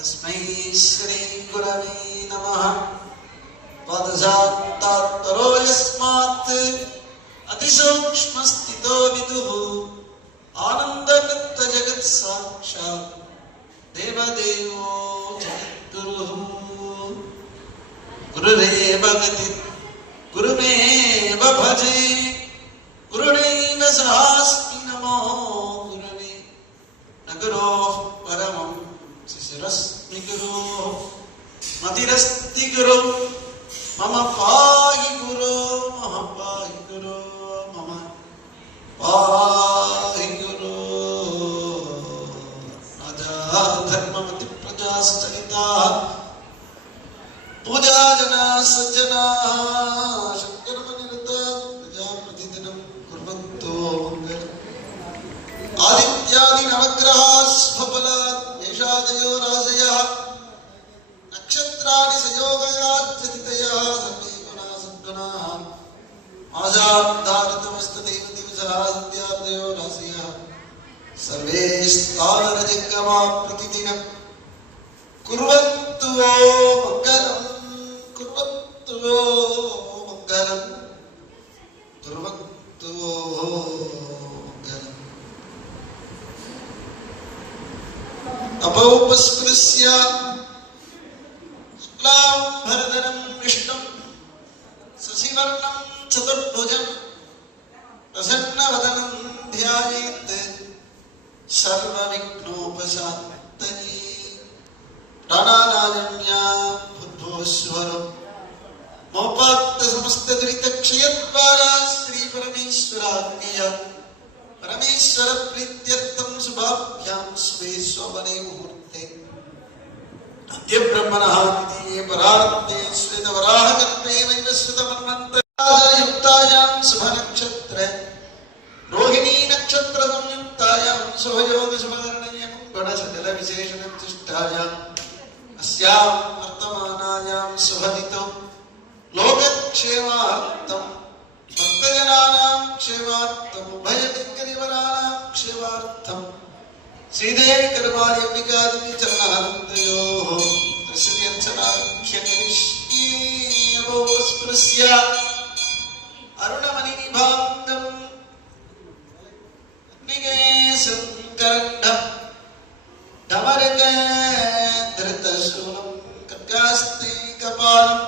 तस्मै श्री गुरवे नमः। पदजातात्तरो यस्मात् अतिसूक्ष्मस्थितो विदुः आनन्दकृत्त जगत् साक्षात् देवदेवो जगद्गुरुः। गुरुरेव गतिः गुरुमेव भजे गुरुणैव सहास्मि नमो गुरवे। न गुरोः परमं शिशिरस्मि गुरोः मतिरस्ति गुरौ मम पाहि गुरो मम पाहि गुरो मम पाहि गुरो। राजा धर्ममति प्रजाश्चरिताः पूजा जना सज्जना शंकरमनिरता प्रजा प्रतिदिनं कुर्वन्तो मङ्गलम्। आदित्यादि नवग्रहाः स्वफलात् मेषादयो राजयः नक्षत्राणि संयोगात् सर्वे गुणाः सद्गुणाः मासाब्दारितमस्तदैव दिवसः सन्ध्यादयो राजयः सर्वे स्थावरजङ्गमा प्रतिदिनं कुर्वन्तु वो मङ्गलम् कुर्वन्तु वो मङ्गलम् कुर्वन्तु वो मङ्गलम्। अपौपस्पृश्य शुक्लाम्बरधरं विष्णुं शशिवर्णं चतुर्भुजं प्रसन्नवदनं ध्यायेत् सर्वविघ्नोपशान्तये। प्राणानान्या भूर्भुवस्वरो मोपात्त समस्त दुरितक्षयद्वारा श्री परमेश्वराज्ञया परमेश्वर प्रीत्यर्थं शुभाभ्यां स्वे स्ववने मुहूर्ते अद्य ब्रह्मणः द्वितीये परार्थे श्वेतवराहकल्पे वैवस्वतमन्वन्तरायुक्तायां शुभनक्षत्रे रोहिणी नक्षत्र संयुक्तायां शुभयोग शुभकर्णयं गणसकलविशेषणविशिष्टायाम् अस्यां वर्तमानायां शुभतिथौ लोकक्षेमार्थं भक्तजनानां क्षेमार्थं उभयदिक्करिवराणां क्षेमार्थं श्रीदेवी कर्माणि अंबिकादेवी चरणारविन्दयोः त्रिशत्यर्चनाख्यकरिष्ये। अरुणमणिनिभान्दं अग्निगेशङ्करण्डं धमरकधृतशूलं खड्गास्ते कपालम्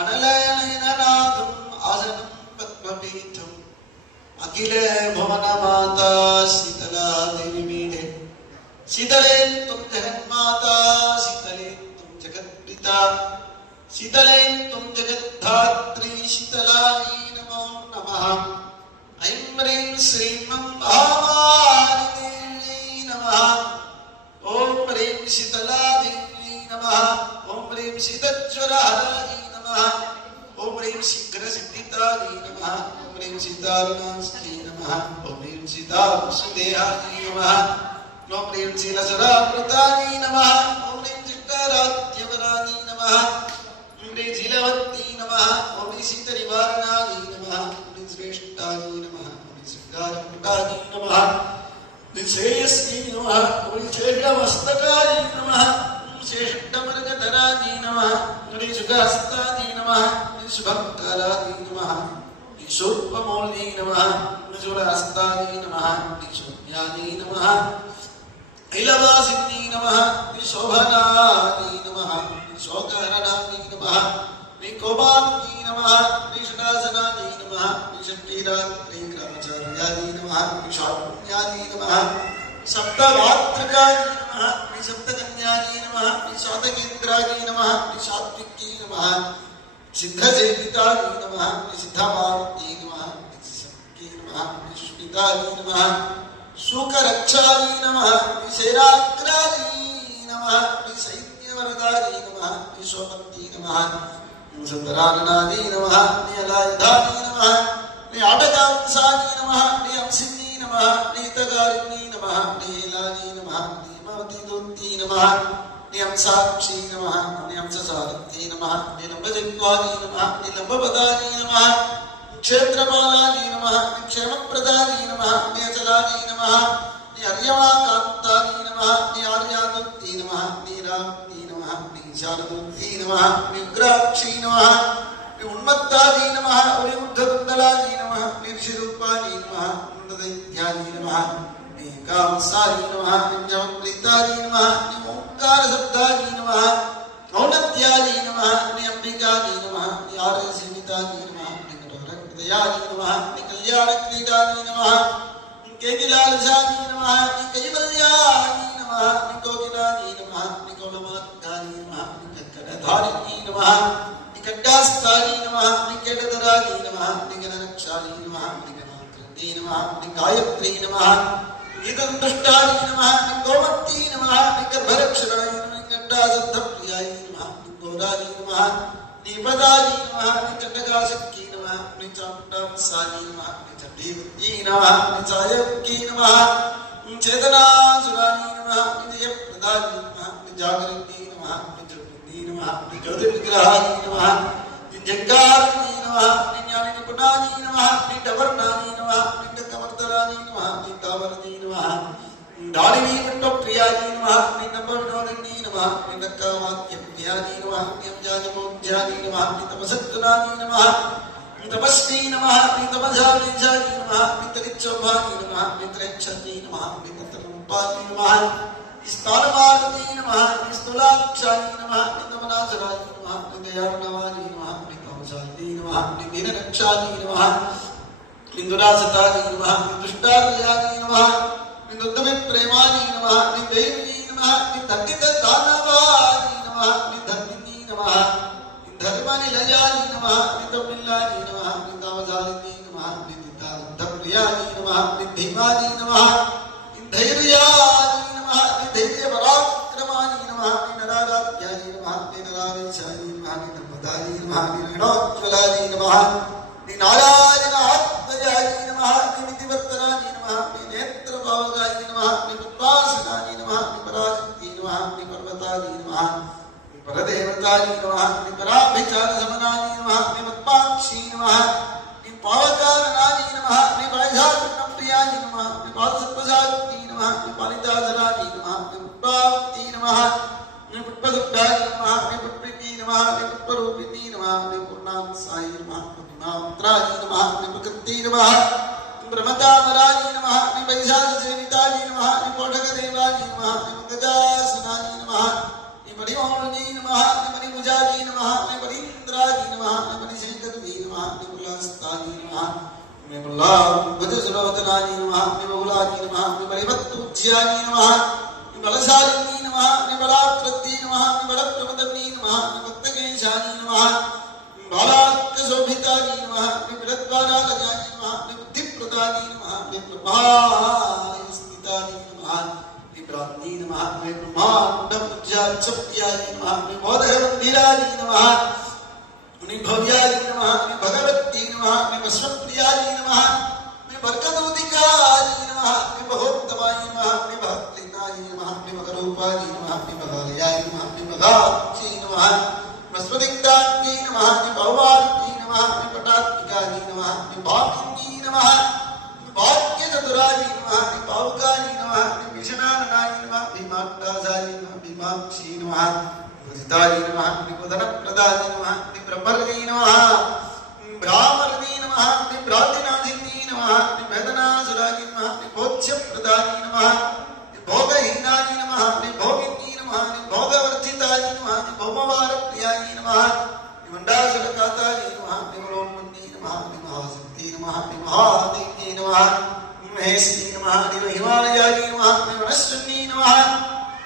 अनलयनयननादम् आसनं पद्मपीठम् अखिल भुवनमाता शीतला देवी मीडे शीतले तुम जगन्माता शीतले तुम जगत्पिता शीतले तुम जगद्धात्री शीतलायै नमो नमः। ऐं ह्रीं श्रीं महामारिदेव्यै नमः। ॐ ह्रीं शीतलादेव्यै नमः। ॐ ह्रीं शीतज्वरहरायै नमः। ॐ ह्रीं शीघ्रसिद्धिदायै नमः। ॐ ह्रीं सीताविनाशिन्यै नमः। ॐ ह्रीं सीतावसुदेहायै नमः। ॐ ह्रीं शीलसुरामृतायै नमः। ॐ ह्रीं चित्तराज्यवरायै नमः। ॐ ह्रीं शीलवत्यै नमः। ॐ ह्रीं शीतनिवारणायै नमः। ॐ ह्रीं श्रेष्ठायै नमः। ॐ ह्रीं शृङ्गारकुटायै नमः। ॐ ह्रीं श्रेयस्यै नमः। ॐ ह्रीं शेषमस्तकायै नमः। शेषमृगधरायै नमः। ॐ ह्रीं सुखहस्तायै नमः। ॐ ह्रीं शुभङ्करायै नमः। ॐ ह्रीं शूर्पमौल्यै नमः। ॐ ह्रीं शूलहस्तायै नमः। ॐ ह्रीं शून्यायै नमः। ऐलवासिन्यै नमः। ॐ ह्रीं शोभनायै नमः। ॐ ह्रीं शोकहरणायै नमः। ॐ ह्रीं कोपान्यै नमः। ॐ ह्रीं षडासनायै नमः। ॐ ह्रीं शक्तिदात्र्यै ग्रामचार्यायै नमः। ॐ ह्रीं शाल्पुण्यायै नमः। सप्तमातृकायै नमः। ॐ ह्रीं सप्तकन्यायै नमः। ॐ ह्रीं शातकेन्द्रायै नमः। ॐ ह्रीं सात्विक्यै नमः। सिद्धसेवितायै नमः। ॐ ह्रीं सिद्धमारुत्यै नमः। ॐ ह्रीं सिद्धसख्यै नमः। ॐ ह्रीं सुष्मितायै नमः। शूकरक्षायै नमः। ॐ ह्रीं शैराग्रायै नमः। ॐ ह्रीं सैन्यवरदायै नमः। ॐ ह्रीं सोमत्यै नमः। ॐ ह्रीं सुन्दराननायै नमः। ॐ ह्रीं अलायुधायै नमः। ॐ ह्रीं आटकांसायै नमः। ॐ ह्रीं अंसिन्यै नमः। ॐ ह्रीं हितकारिण्यै नमः। ॐ ह्रीं हीलायै नमः। ॐ ह्रीं हिमवतीदूत्यै नमः। ॐ ह्रीं हंसाक्षी नमः। ॐ ह्रीं हंससारथ्यै नमः। ॐ ह्रीं लम्बजिह्वायै नमः। ॐ ह्रीं लम्बपदायै नमः। क्षेत्रपालायै नमः। क्षेमप्रदायै नमः। अचलायै नमः। नी अर्यमाकान्ताय नमः नी आर्यादुत्ते नमः नी रामते नमः नी शारदुत्ते नमः नी उग्राक्षी नमः नी उन्मत्ताय नमः नी उद्धकुण्डलाय नमः नी ऋषिरूपाय नमः उन्नदैत्याय नमः नी कामसाय नमः नी जमप्रीताय नमः नी ओंकारशब्दाय नमः औन्नत्याय नमः नी अंबिकाय नमः नी आर्यसेविताय नमः नी कठोरहृदयाय नमः नी कल्याणक्रीडाय नमः नी केकिलालसाय नमः नी कैवल्याय नमः नी कोकिलाय नमः नी कौलमात्याय नमः नी कक्करधारिण्यै नमः नी खड्गास्त्राय नमः नी केटधराय नमः नी गणरक्षाय नमः नी गणाकृत्यै नमः नी गायत्र्यै नमः नी दन्तुष्टाय नमः नी गोमत्यै नमः नी गर्भरक्षणाय नमः नी गण्डासद्धप्रियाय नमः नी घोराय नमः नी पदाय नमः नी चण्डकाशक्यै नमः नी चामुण्डांसाय नमः नी चण्डीवत्यै नमः नी चायक्यै नमः नी चेतनासुराय नमः नी जयप्रदाय नमः नी जागरिण्यै नमः नी ज्योतिर्यै नमः नी ज्योतिर्विग्रहाय नमः नी जङ्गारिण्यै नमः नी ज्ञाननिपुणाय नमः नी डवर्णाय नमः नी डकमर्दनाय नमः नी तावरण्यै नमः नी दाडिनीवट्टप्रियाय नमः नी नम्बविनोदिन्यै नमः नी डक्कावाक्यप्रियाय नमः नी अब्जादिमोज्याय नमः नी तपसत्तनाय नमः नी तपस्वी नमः नी तपसाबीजाय नमः नी तरिच्छोभाय नमः नी त्रैक्षत्यै नमः नी तत्ररूपाय नमः नी स्थानमारुत्यै नमः नी स्थूलाक्षाय नमः नी तमनासराय नमः नी दयार्णवाय नमः नी कौशाल्यै नमः नी वीररक्षाय नमः नी दुरासताय नमः नी दुष्टार्याय नमः नी दुर्दमिप्रेमाय नमः नी दैव्यै नमः नी दण्डितदानवाय नमः नी धर्मिण्यै नमः नी धर्मनिलयाय नमः नी तमिल्लाय नमः नी तावजालिन्यै नमः नी दिद्धादप्रियाय नमः नी धीमाय नमः नी धैर्याय नमः नी धैर्यपराक्रमाय नमः नी नराराध्याय नमः नी नराधीशाय नमः नी नर्मदाय नमः नी ऋणोज्ज्वलाय नमः नी नारायणात्मजाय नमः नी निधिवर्तनाय नमः नी नेत्रभावगाय नमः नी पुष्पासनाय नमः नी पराशक्तियै नमः नी पर्वताय नमः नी परदेवताय नमः नी पराभिचारसमनाय नमः नी मत्पाक्षी नमः नी पावकारणाय नमः नी पायसाप्रियाय नमः नी पादसर्पसाक्तियै नमः नी पालिताधराय नमः नी पुष्पाप्तियै नमः नी पुष्पसुब्धाय नमः नी पुष्पिन्यै नमः नी पुष्परूपिण्यै नमः नी पूर्णांसाय नमः पूर्णिमात्राय नमः नी प्रकृत्यै नमः नी ब्रह्मतामराय नमः नी वैशाखसेविताय नमः नी पोषकदेवाय नमः नी मङ्गजासनाय नमः नी मणिमौलिन्यै नमः नी मणिभुजाय नमः नी मणीन्द्राय नमः नी मणिशेखरवे नमः नी मुल्लास्ताय नमः नी मुल्लाभुजसुलोचनाय नमः नी बहुलाय नमः नी बलिवत्पूज्याय नमः नी बलशालिन्यै नमः नी बलाकृत्यै नमः नी बलप्रमदन्यै नमः नी भक्तकेशाय नमः नी बालार्कशोभिताय नमः नी विरद्वारालयाय नमः नी बुद्धिप्रदाय नमः नी ब्रह्मास्थिताय नमः नी ब्राह्मणे नमः नी ब्रह्माण्डपूज्याच्चप्रियाय नमः नी मोदकमन्दिराय नमः नी भव्याय नमः नी भगवत्यै नमः नी वस्त्रप्रियाय नमः नी वर्गदूतिकाय नमः नी महोत्तमाय नमः नी भक्तिनाय नमः नी मगरूपाय नमः नी मगालयाय नमः नी मगाक्षी नमः वस्त्रदिग्धाङ्ग्यै नमः नी बहुवार्त्यै नमः नी पटात्मिकाय नमः नी भागिन्यै नमः नी भाग्यचतुराय नमः नी पावकाय नमः नी भीषणाननाय नमः भीमाट्टासाय नमः भीमाक्षी नमः भुजिताय नमः नी वदनप्रदाय नमः नी ब्रह्मर्यै नमः नी ब्राह्मर्यै नमः नी भ्रातिनाशिन्यै नमः नी वेदनासुराय नमः नी भोज्यप्रदाय नमः नी भोगहीनाय नमः नी भोगिन्यै नमः नी भोगवर्जिताय नमः नी भौमवारप्रियाय नमः नी मण्डासुरकाताय नमः नी मलोन्मन्यै नमः नी महाशक्त्यै नमः नी महादेव्यै नमः नी महेश्यै नमः नी महिमालयाय नमः नी वनश्वन्यै नमः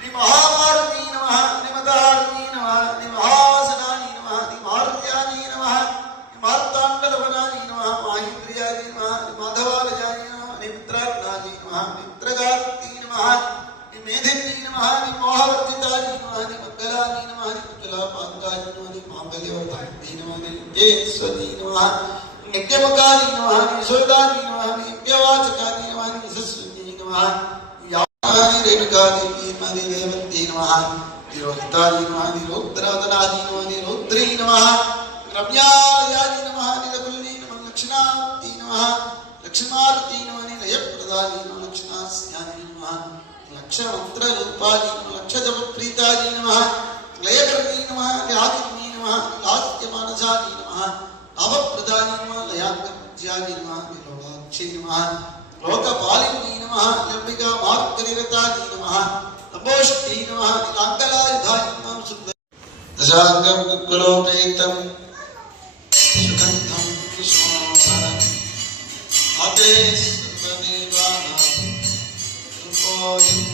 नी महामारुत्यै नमः नी मदार्यै नमः नी महासनाय नमः नी मारुत्याय नमः नी मार्ताण्डलवनाय नमः माहेन्द्रियाय नमः नी माधवालयाय नमः नी मित्रार्णाय नमः नी मित्रगात्यै नमः नी मेधिन्यै नमः नी मोहवर्जिताय नमः नी मङ्गलाय नमः नी कुशलापाङ्गाय नमः नी माङ्गल्यवर्धायै नमः नी नित्येश्वर्यै नमः नी नित्यमुखाय नमः नी यशोदाय नमः नी नित्यवाचकाय नमः नी यशस्विन्यै नमः नी रेणुकादेवी नमः नी देवत्यै नमः नी रोहिताय नमः नी रौद्रवदनाय नमः नी रौद्रै नमः रम्यालयाय नमः नी रकुल्यै नमः लक्ष्मीनाथै नमः लक्ष्मीमारुत्यै नमः नी लयप्रदाय नमः लक्ष्मीनास्याय नमः लक्षमंत्ररूपाय नमः लक्षजपप्रीताय नमः लयकर्मी नमः व्याधिनी नमः लास्यमानसाय नमः लाभप्रदाय नमः लयाङ्गपूज्याय नमः विलोलाक्षी नमः लोकपालिनी नमः लंबिका मार्गनिरताय नमः नमोष्ठी नमः नीलांगलायुधाय नमः सुंदर दशांगं कुलोपेतं सुगंधं विश्वाभरणं आते सर्वदेवानां रूपोऽयं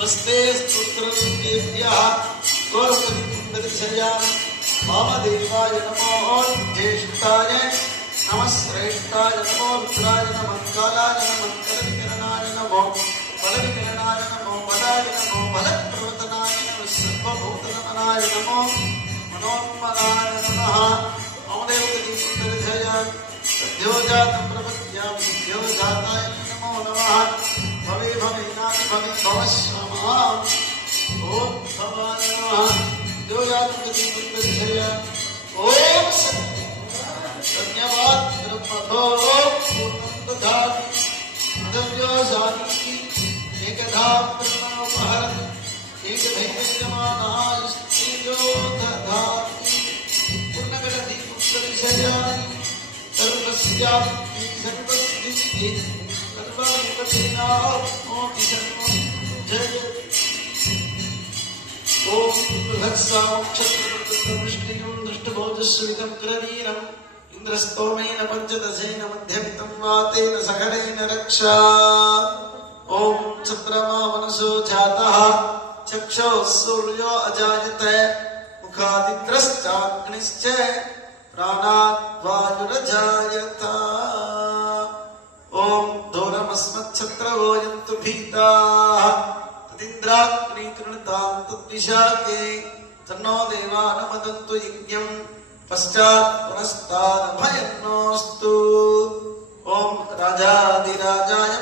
नमस्ते स्तोत्ररूपेभ्यः स्कोरपतिशयामि वामदेवाय नमो ज्येष्ठाय नमः श्रेष्ठाय नमो रुद्राय नमः कालाय नमः कलविकरणाय नमो बलविकरणाय नमो बलाय नमो बलप्रवर्तनाय नमः सर्वभूतनमनाय नमो मनोन्मनाय नमः वामदेवपतिशयामि सद्योजातं प्रपद्यामि सद्योजाताय नमो नमः भवे भवेनापि भवे भवश्रमः ओम भवाय नमः सद्योजातं ओम सत्य धन्यवाद ब्रह्मभो पूर्णं दधाति मदव्योजाति एकधा ब्रह्मोपहरन् एकधैर्यमानाय स्त्रियो दधाति पूर्णगणति पुष्करिशयानि सर्वस्यापि सर्वसिद्धिः सर्वविपत्तिनाप्नोति सर्वं जयति ओम बृहत्साक्षत्रवृष्टिं दृष्टभोजस्वितं करवीरम् इंद्रस्तोमेन पंचदशेन मध्यमितं वातेन सकलेन रक्षा ओम चंद्रमा मनसो जातः चक्षुः सूर्यो अजायते मुखादित्रश्चाग्निश्च प्राणात् वायुरजायत ओम दूरमस्मच्छत्रवो यन्तु भीताः तदिन्द्राग्निकृणतां तद्विशाखे तन्नो देवानुमदन्तु यज्ञं पश्चात् पुनस्तादभयन्नोऽस्तु ओम राजाधिराजाय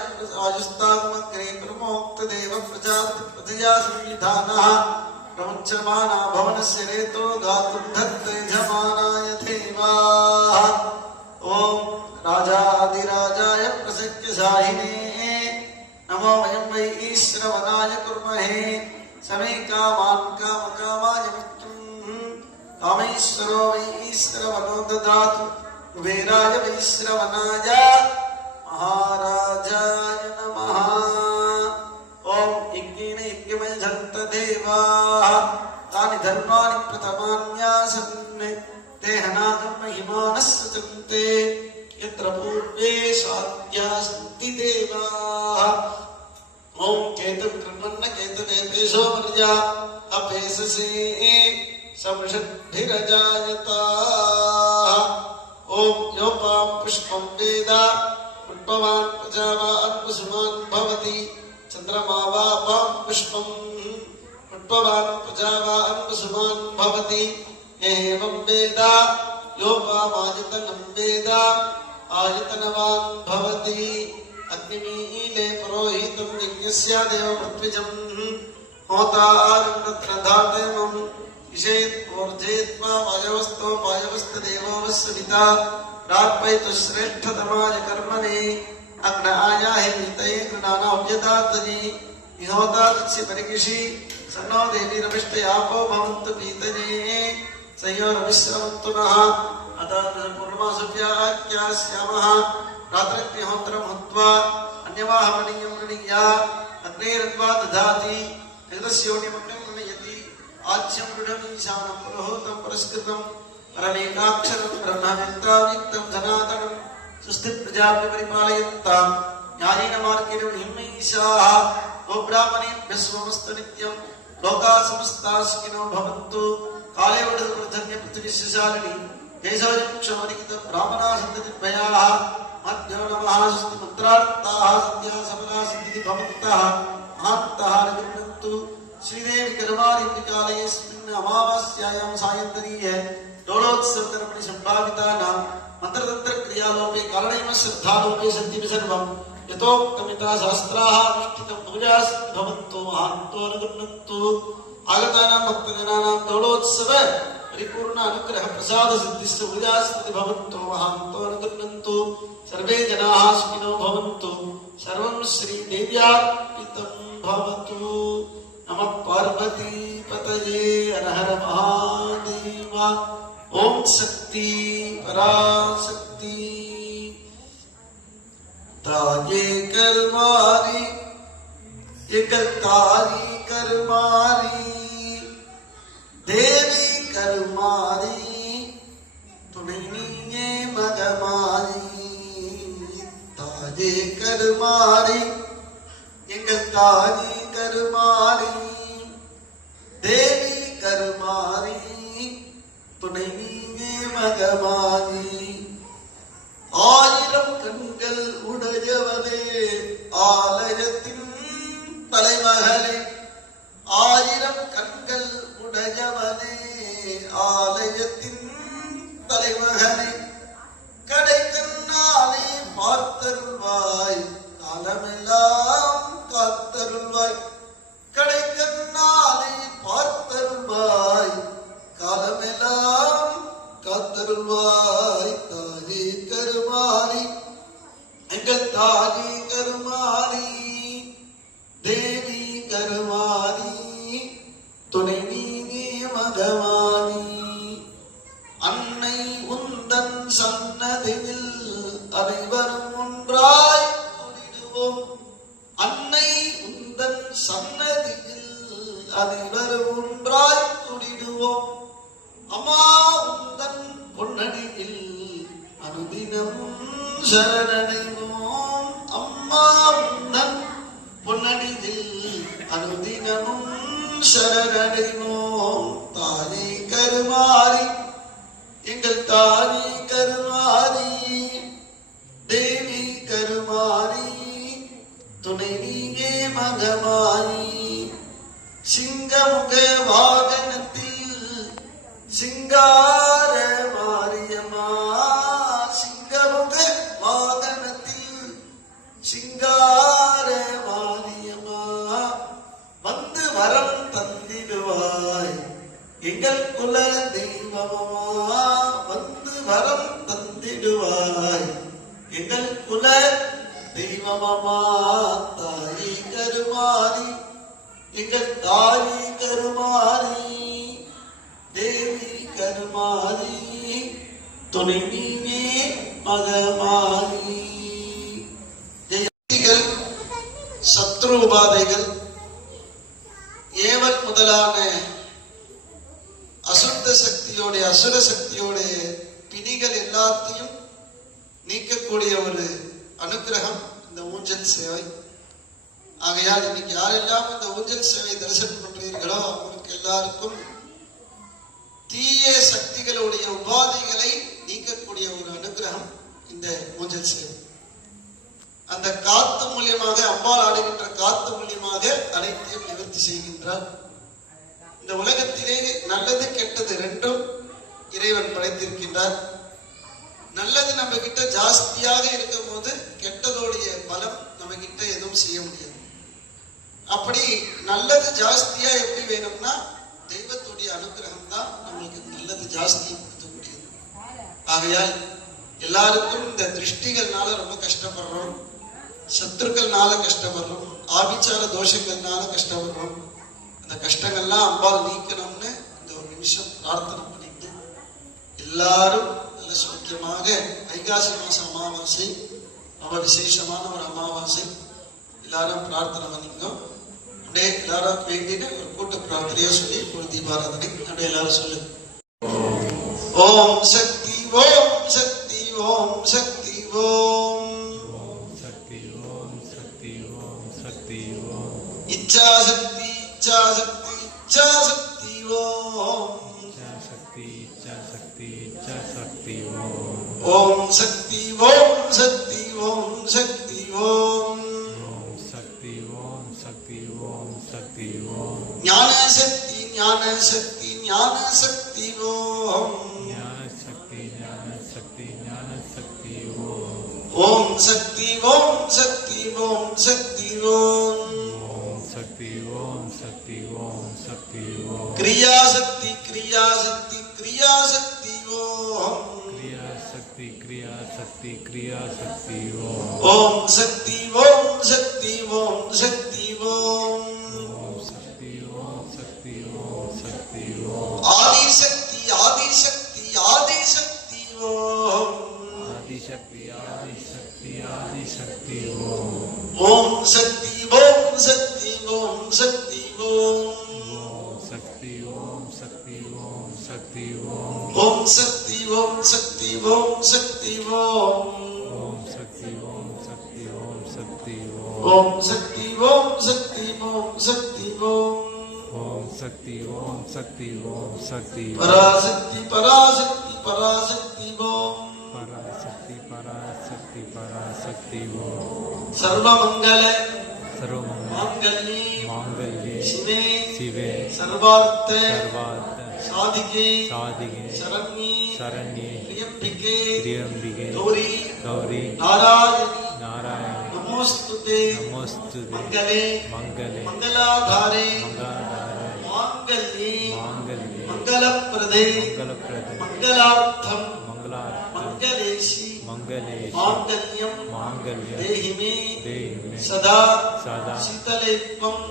आयुस्ताग्मग्रे प्रमोक्तदेव प्रजापतिप्रजया संविधानः प्रमुच्यमाना भवनस्य रेतो गातुं धत्तेजमानाय देवाः ओम राजाधिराजाय प्रसत्यसाहिने नमो वयं वै ईश्वरवनाय कुर्महे समे कामान् कामकामाय मृत्युं कामेश्वरो वै ईश्वरवनो ददातु कुबेराय वैश्रवणाय महाराजाय नमः ओम यज्ञेन यज्ञमयजन्त देवाः तानि धर्माणि प्रथमान्यासन् ते हनागं महिमानः सचन्ते यत्र पूर्वे साध्या सन्ति देवाः ओम केतुं कृण्वन्न केतुवेपेशो मर्या अपेससे समृषद्भिरजायता ओम योपां पुष्पं वेद पुष्पवान् प्रजावान् कुसुमान् भवति चन्द्रमा वापां पुष्पं पुष्पवान् प्रजावान् कुसुमान् भवति एवं वेद योपामायतनं वेद आयतनवान् भवति अग्निमीले पुरोहितं यज्ञस्य देवपृथ्वीजं होतारं तत्र धातयमं इषेत्वोर्जेत्वा वायवस्तो वायवस्तदेवो वस्सविता प्रार्पयतु श्रेष्ठतमाय कर्मणे अग्नायाहि वितये गृणानाव्यदातनि विहोतादस्य परिगिषि सन्नो देवीरविष्टयापो भवन्तु पीतये संयोरविश्रमन्तु नः अतः पूर्णमासुभ्याख्यास्यामः रात्रिग्निहोत्रं हुत्वा अन्यवाहमणीयं गृणीया अग्नेरन्वा दधाति जगदस्योनिमग्नं गृणयति आज्यं दृढमीशानं पुरोहतं पुरस्कृतं परमेकाक्षरं ब्रह्मविद्यायुक्तं जनार्दनं सुस्थित प्रजाभ्यः परिपालयन्तां न्यायेन मार्गेण ब्रह्मैषाः गोब्राह्मणेभ्यः स्वमस्तु नित्यं लोकाः समस्ताः सुखिनो भवन्तु काले वृद्धन्य पृथ्वीशालिनी देशोऽयं क्षमलिखित ब्राह्मणाः सन्ततिर्भयाः मध्यो नमः स्वस्ति मंत्रार्थाः सद्यः सबलाः सन्ति भवन्तः महान्तः निगृह्णन्तु श्रीदेवी कर्मादिकालयेऽस्मिन् अमावास्यायां सायन्तनीये डोलोत्सवकर्मणि सम्भावितानां मन्त्रतन्त्रक्रियालोपे कारणैव श्रद्धालोपे सन्ति सर्वं यतोक्तमिता शास्त्राः अनुष्ठितं पूजास्ति भवन्तो महान्तो अनुगृह्णन्तु आगतानां भक्तजनानां डोलोत्सव परिपूर्ण अनुग्रह प्रसाद सिद्धिश्च पूजास्ति भवन्तो महान्तो अनुगृह्णन्तु सर्वे जनाः सुखिनो भवन्तु सर्वं श्रीदेव्यार्पितं भवतु नमः पार्वती पतये हर हर महादेव ओम शक्ति पराशक्ति ताये कर्मारी एकतारी कर्मारी देवी कर्मारी तुणिनीये मगमारी ताये कर्मारी एकतारी कर्मारी देवी कर्मारी நீயே மகமாயி ஆயிரம் கண்கள் உடையவனே ஆலயத்தின் தலைமகளே ஆயிரம் கண்கள் உடையவனே ஆலயத்தின் தலைமகனே கடை கண்ணாலே பார்த்தருள்வாய் காலமெல்லாம் காத்தருள்வாய் கடை கண்ணாலே பார்த்தருள்வாய் காலமெல்லாம் காத்தருள்வாய் தாயே கருமாரி எங்கள் தாயே கருமாரி தேவி கருமாரி துணை நீயே மகமானி அன்னை உந்தன் சன்னதியில் அனைவரும் ஒன்றாய் கூடிடுவோம் அன்னை உந்தன் சன்னதியில் அனைவரும் ஒன்றாய் கூடிடுவோம் அம்மா உந்தன் பொன்னடியில் அனுதினமும் சரணடைவோம் அம்மா உந்தன் பொன்னடியில் அனுதினமும் சரணடைவோம் தாயே கருமாரி எங்கள் தாயே கருமாரி தேவி கருமாரி துணை நீயே மகமாயி சிங்கமுக வாகனத்தில் சிங்கார மாரியம்மா சிங்கமுக வாகனத்தில் சிங்கார மாரியம்மா வந்து வரம் தந்திடுவாய் எங்கள் குல தெய்வமம்மா வந்து வரம் தந்திடுவாய் எங்கள் குல தெய்வமம்மா தாயே கருமாரி எங்கள் தாயே கருமாரி தேவி கருமாரி துணை நீயே மகமாரி ஜெயங்கள் சத்ரு உபாதைகள் ஏவல் முதலான அசுத்த சக்தியோட அசுர சக்தியோட பிணிகள் எல்லாத்தையும் நீக்கக்கூடிய ஒரு அனுகிரகம் இந்த ஊஞ்சல் சேவை. ஆகையால் இன்னைக்கு யாரெல்லாம் இந்த ஊஞ்சல் சேவை தரிசனம் பண்றீர்களோ அவங்களுக்கு எல்லாருக்கும் தீய சக்திகளுடைய உபாதைகளை நீக்கக்கூடிய ஒரு அனுகிரகம் இந்த ஊஞ்சல் சேவை. அந்த காத்து மூலியமாக அம்பாள் ஆடுகின்ற காத்து மூலியமாக அனைத்தையும் நிவர்த்தி செய்கின்றார். இந்த உலகத்திலே நல்லது கெட்டது ரெண்டும் இறைவன் படைத்திருக்கின்றார். நல்லது நம்ம கிட்ட ஜாஸ்தியாக இருக்கும் போது கெட்டதோடைய பலம் நம்ம கிட்ட எதுவும் செய்ய முடியாது. அப்படி நல்லது ஜாஸ்தியா எப்படி வேணும்னா தெய்வத்துடைய அனுகிரகம் தான் நம்மளுக்கு நல்லது ஜாஸ்தி கொடுக்க முடியும். ஆகையால் எல்லாருக்கும் இந்த திருஷ்டிகள்னால ரொம்ப கஷ்டப்படுறோம், சத்துருக்கள்னால கஷ்டப்படுறோம், ஆபிச்சார தோஷங்கள்னால கஷ்டப்படுறோம். அந்த கஷ்டங்கள்லாம் அம்பாள் நீக்கணும்னு இந்த ஒரு நிமிஷம் பிரார்த்தனை பண்ணிட்டு எல்லாரும் நல்ல சௌக்கியமாக வைகாசி மாச அமாவாசை ரொம்ப விசேஷமான ஒரு அமாவாசை. எல்லாரும் பிரார்த்தனை பண்ணிக்கோ. அப்படியே எல்லாரும் வேண்டிட்டு ஒரு கூட்ட பிரார்த்தனையா சொல்லி ஒரு தீபாராதனை அப்படியே எல்லாரும் சொல்லு. ஓம் சக்தி ஓம் சக்தி ஓம் சக்தி ஓம் சக்தி ஓம் சக்தி ஓம் சக்தி ஓம் இச்சா சக்தி இச்சா சக்தி இச்சா சக்தி ஓம் இச்சா சக்தி இச்சா சக்தி இச்சா சக்தி ஓம் ஓம் சக்தி ஓம் சக்தி ஓம் சக்தி ஓம் ஓம் சக்தி ஓம் சக்தி ஓம் சக்தி ஓம் ஞான சக்தி ஞான சக்தி ஞான சக்தி ஓம் ஞான சக்தி ஞான சக்தி ஞான சக்தி ஓம் ஓம் சக்தி ஓம் சக்தி ஓம் சக்தி ஓம் ஓம் சக்தி ஓம் சக்தி ஓம் சக்தி ஓம் கிரியா சக்தி கிரியா சக்தி கிரியா சக்தி ஓம் கிரியா சக்தி கிரியா சக்தி கிரியா சக்தி ஓம் ஓம் சக்தி ஓம் சக்தி ஓம் சக்தி ஓம் ஓம் சக்தி ஓம் சக்தி ஓம் சக்தி ஓம் ஆதி சக்தி ஆதி சக்தி ஆதி சக்தி ஓம் ஆதி சக்தி ஆதி சக்தி ஆதி சக்தி ஓம் ஓம் சக்தி ஓம் சக்தி ஓம் சக்தி ஓம் ஓம் சக்தி ஓம் சக்தி ஓம் சக்தி ஓம் ஓம் சக்தி ஓம் சக்தி ஓம் சக்தி ஓம் ஓம் சக்தி ஓம் சக்தி ஓம் சக்தி ஓம் ஓம் சக்தி ஓம் சக்தி ஓம் சக்தி ஓம் ஓம் சக்தி ஓம் சக்தி ஓம் சக்தி பராசக்தி பராசக்தி பராசக்தி ஓம் பராசக்தி பராசக்தி பராசக்தி ஓம் சர்வமங்கல மாங்கல்யே சிவே சிவே சர்வார்த்த சர்வார்த்த சாதிகே சாதிகே சரண்யே திரியம்பிகே கௌரி கௌரி நாராயணி நாராயணி நமோஸ்துதே மங்களே மங்களாதாரே மாங்கல்யே மங்களப்ரதே மங்களார்த்தம் மங்களேஷி மாங்கல்யம் தேஹிமே சதா சீதலேத்வம்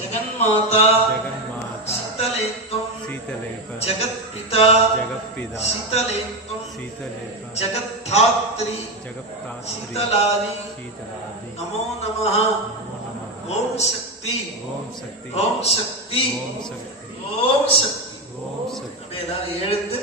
ஜகன்மாதா சீதலேத்வம் ஜகத்பிதா சீதலேத்வம் ஜகத்தாத்ரி சீதலாரி நமோ நமः ஓம் சக்தி ஓம் சக்தி ஓம் சக்தி ஓம் சக்தி அப்படியே எல்லாரும் எழுந்து